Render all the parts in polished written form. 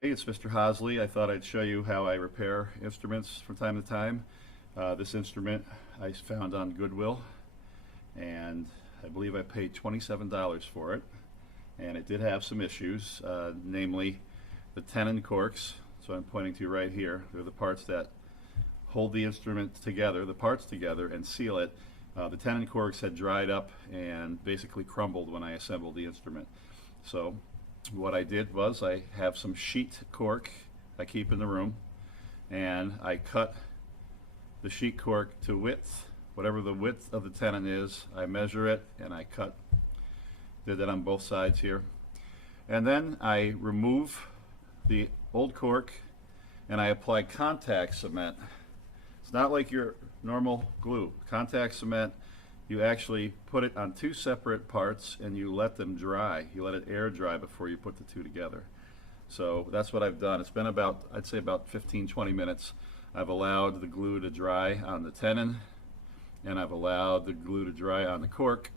Hey, it's Mr. Hosley. I thought I'd show you how I repair instruments from time to time. This instrument I found on Goodwill, and I believe I paid $27 for it. And it did have some issues, namely the tenon corks. So I'm pointing to right here. They're the parts that hold the instrument together, the parts together, and seal it. The tenon corks had dried up and basically crumbled when I assembled the instrument. So what I did was I have some sheet cork I keep in the room, and I cut the sheet cork to width, whatever the width of the tenon is. I measure it and I did that on both sides here, and then I remove the old cork and I apply contact cement. It's not like your normal glue. Contact cement, you actually put it on two separate parts and you let them dry. You let it air dry before you put the two together. So that's what I've done. It's been about, I'd say about 15-20 minutes. I've allowed the glue to dry on the tenon, and I've allowed the glue to dry on the cork,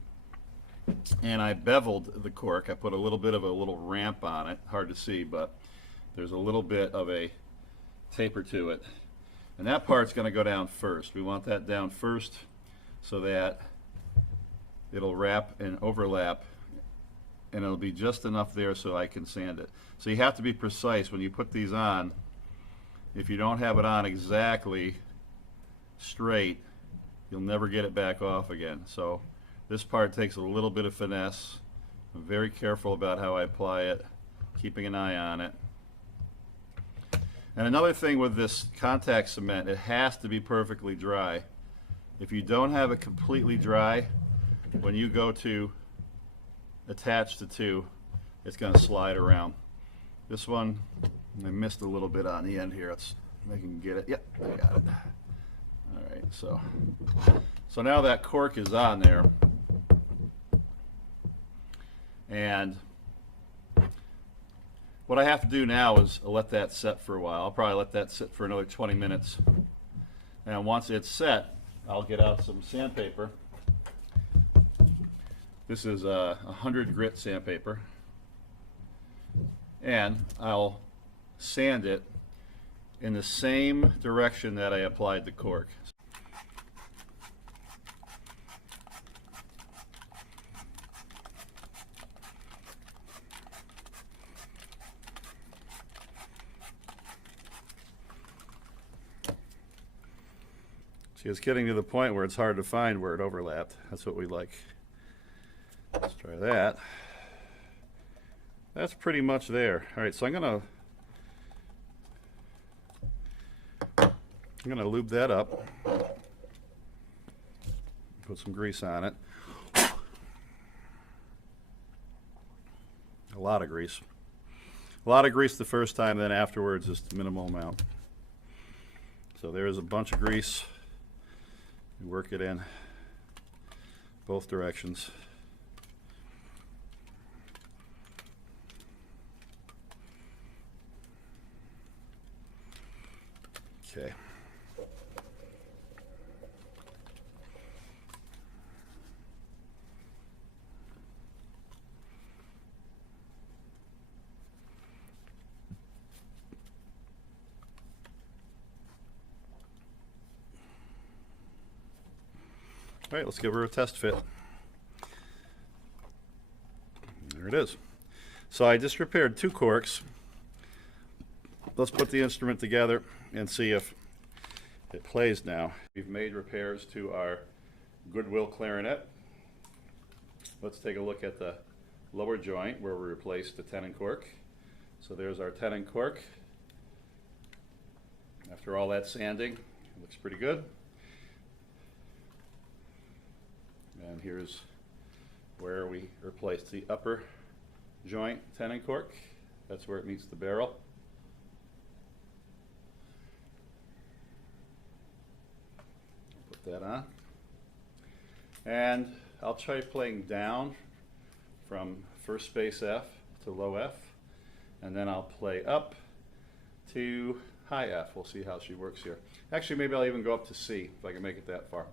and I beveled the cork. I put a little bit of a little ramp on it. Hard to see, but there's a little bit of a taper to it. And that part's going to go down first. We want that down first so that it'll wrap and overlap, and it'll be just enough there so I can sand it. So you have to be precise when you put these on. If you don't have it on exactly straight, you'll never get it back off again. So this part takes a little bit of finesse. I'm very careful about how I apply it, keeping an eye on it. And another thing with this contact cement, it has to be perfectly dry. If you don't have it completely dry, when you go to attach the two, it's going to slide around. This one, I missed a little bit on the end here. Let's I can get it. Yep, I got it. All right, so now that cork is on there, and what I have to do now is let that set for a while. I'll probably let that sit for another 20 minutes. And once it's set, I'll get out some sandpaper. This is a 100 grit sandpaper, and I'll sand it in the same direction that I applied the cork. See, it's getting to the point where it's hard to find where it overlapped. That's what we like. Let's try that. That's pretty much there. All right, so I'm gonna lube that up. Put some grease on it. A lot of grease. A lot of grease the first time, then afterwards just a minimal amount. So there's a bunch of grease. You work it in both directions. Okay. All right, let's give her a test fit. There it is. So I just repaired two corks. Let's put the instrument together and see if it plays now. We've made repairs to our Goodwill clarinet. Let's take a look at the lower joint where we replaced the tenon cork. So there's our tenon cork. After all that sanding, it looks pretty good. And here's where we replaced the upper joint tenon cork. That's where it meets the barrel. Put that on. And I'll try playing down from first space F to low F, and then I'll play up to high F. We'll see how she works here. Actually, maybe I'll even go up to C if I can make it that far.